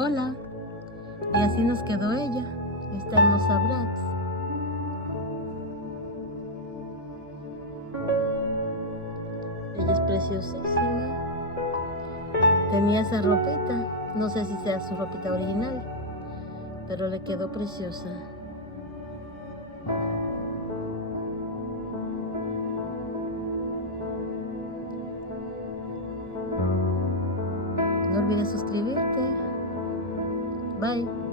Hola. Y así nos quedó ella, esta hermosa Bratz. Ella es preciosísima. Tenía esa ropita, no sé si sea su ropita original, pero le quedó preciosa. No olvides suscribirte. Bye.